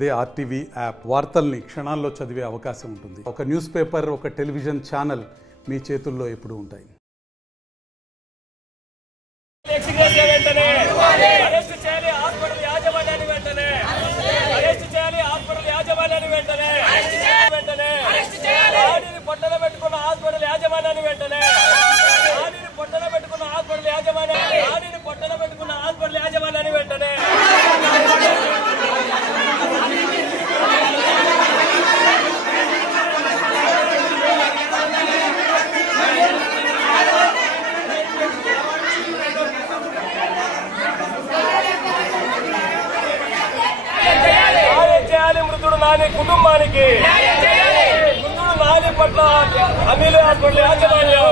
అదే RTV app వార్తల్ని క్షణాల్లో చదివే అవకాశం ఉంటుంది. ఒక న్యూస్ పేపర్, ఒక టెలివిజన్ ఛానల్ మీ చేతుల్లో ఎప్పుడూ ఉంటాయి. మృతుడు నాని కుటుంబానికి మృతుడు నాని పట్ల అమీలి హాస్పిటల్ యాజమాన్యం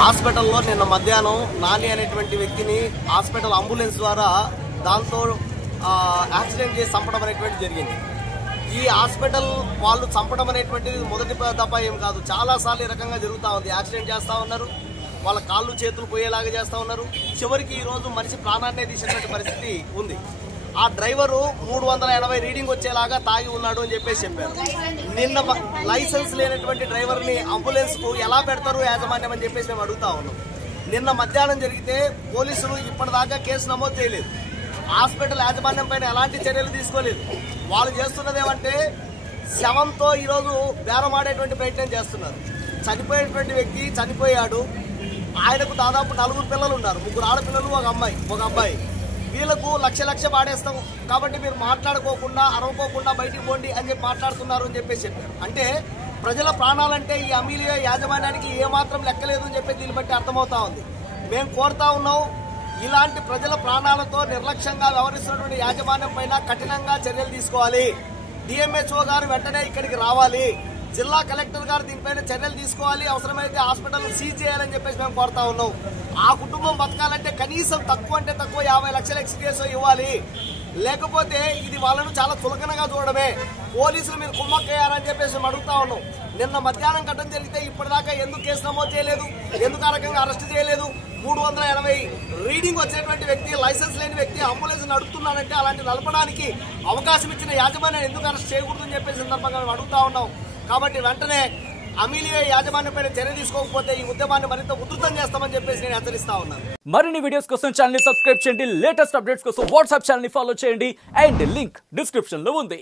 హాస్పిటల్లో నిన్న మధ్యాహ్నం నాని అనేటువంటి వ్యక్తిని హాస్పిటల్ అంబులెన్స్ ద్వారా దాంతో యాక్సిడెంట్ చేసి చంపడం అనేటువంటి జరిగింది. ఈ హాస్పిటల్ వాళ్ళు చంపడం అనేటువంటిది మొదటి దఫా ఏం కాదు, చాలా సార్లు ఈ రకంగా జరుగుతూ ఉంది. యాక్సిడెంట్ చేస్తూ ఉన్నారు, వాళ్ళ కాళ్ళు చేతులు పోయేలాగా చేస్తూ ఉన్నారు. చివరికి ఈ రోజు మనిషి ప్రాణాన్నే తీసేటువంటి పరిస్థితి ఉంది. ఆ డ్రైవరు 380 రీడింగ్ వచ్చేలాగా తాగి ఉన్నాడు అని చెప్పేసి చెప్పారు. నిన్న లైసెన్స్ లేనటువంటి డ్రైవర్ ని అంబులెన్స్ కు ఎలా పెడతారు యాజమాన్యం అని చెప్పేసి మేము అడుగుతా ఉన్నాం. నిన్న మధ్యాహ్నం జరిగితే పోలీసులు ఇప్పటిదాకా కేసు నమోదు చేయలేదు. హాస్పిటల్ యాజమాన్యం పైన ఎలాంటి చర్యలు తీసుకోలేదు. వాళ్ళు చేస్తున్నది ఏమంటే శవంతో ఈరోజు బేరమాడేటువంటి ప్రయత్నం చేస్తున్నారు. చనిపోయేటువంటి వ్యక్తి చనిపోయాడు, ఆయనకు దాదాపు 4 పిల్లలు ఉన్నారు, 3 ఆడపిల్లలు, ఒక అబ్బాయి. వీళ్ళకు లక్ష పాడేస్తాం కాబట్టి మీరు మాట్లాడుకోకుండా అరవకోకుండా బయటికి పోండి అని చెప్పి మాట్లాడుతున్నారు అని చెప్పేసి చెప్పారు. అంటే ప్రజల ప్రాణాలంటే ఈ అమీలియా యాజమాన్యానికి ఏమాత్రం లెక్కలేదు అని చెప్పి దీన్ని బట్టి అర్థమవుతా ఉంది. మేము కోరుతా ఉన్నాం, ఇలాంటి ప్రజల ప్రాణాలతో నిర్లక్ష్యంగా వ్యవహరిస్తున్నటువంటి యాజమాన్యం పైన కఠినంగా చర్యలు తీసుకోవాలి. డిఎంహెచ్ఓ గారు వెంటనే ఇక్కడికి రావాలి, జిల్లా కలెక్టర్ గారు దీనిపైన చర్యలు తీసుకోవాలి, అవసరమైతే హాస్పిటల్ సీజ్ చేయాలని చెప్పేసి మేము కోరుతా ఉన్నాం. ఆ కుటుంబం బతకాలంటే కనీసం తక్కువ 50 లక్షల ఎక్స్గ్రేస్ ఇవ్వాలి. లేకపోతే ఇది వాళ్ళను చాలా చులకనగా చూడడమే. పోలీసులు మీరు కుమ్మక్కయ్యారని చెప్పేసి మేము అడుగుతా ఉన్నాం. నిన్న మధ్యాహ్నం ఘటన జరిగితే ఇప్పటిదాకా ఎందుకు కేసు నమోదు చేయలేదు, ఎందుకు ఆ రకంగా అరెస్ట్ చేయలేదు? 380 రీడింగ్ వచ్చేటువంటి వ్యక్తి, లైసెన్స్ లేని వ్యక్తి అంబులెన్స్ నడుపుతున్నాడంటే అలాంటి నడపడానికి అవకాశం ఇచ్చిన యాజమాన్యాన్ని ఎందుకు అరెస్ట్ చేయకూడదని చెప్పేసి సందర్భంగా మేము అడుగుతా ఉన్నాం. కాబట్టి వెంటనే అమీలియా యాజమాన్యం పైన చర్య తీసుకోకపోతే ఈ ఉద్యమాన్ని మరింత ఉధృతం చేస్తామని చెప్పేసి నేను హెచ్చరిస్తా ఉన్నాను. మరిన్ని వీడియోస్ కోసం ఛానల్ ని సబ్స్క్రైబ్ చేయండి, లేటెస్ట్ అప్డేట్స్ కోసం వాట్సాప్ ఛానల్ ని ఫాలో చేయండి అండ్ లింక్ డిస్క్రిప్షన్ లో ఉంది.